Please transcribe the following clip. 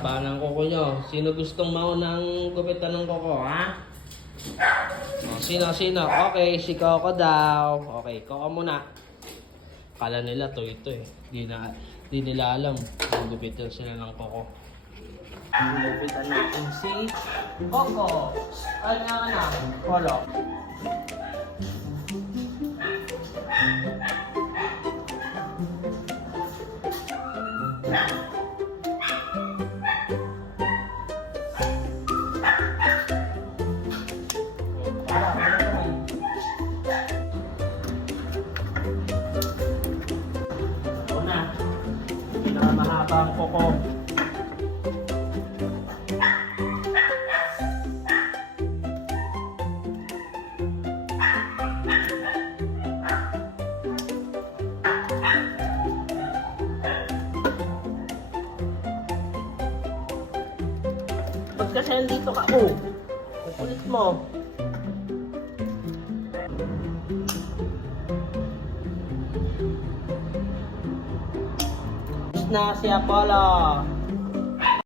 haba ng kuko nyo. Sino gustong maunang gupitan ng kuko, ha? Sino? Okay, si Coco daw. Okay, Coco muna. Kala nila to ito eh. Di nila alam. Gupitan sila ng kuko. Gupitan natin si Coco. Ano nga na? Polo. Mahaba ang kuko. Pagkasal dito ka, oh. Kukulit mo. Na si Apollo.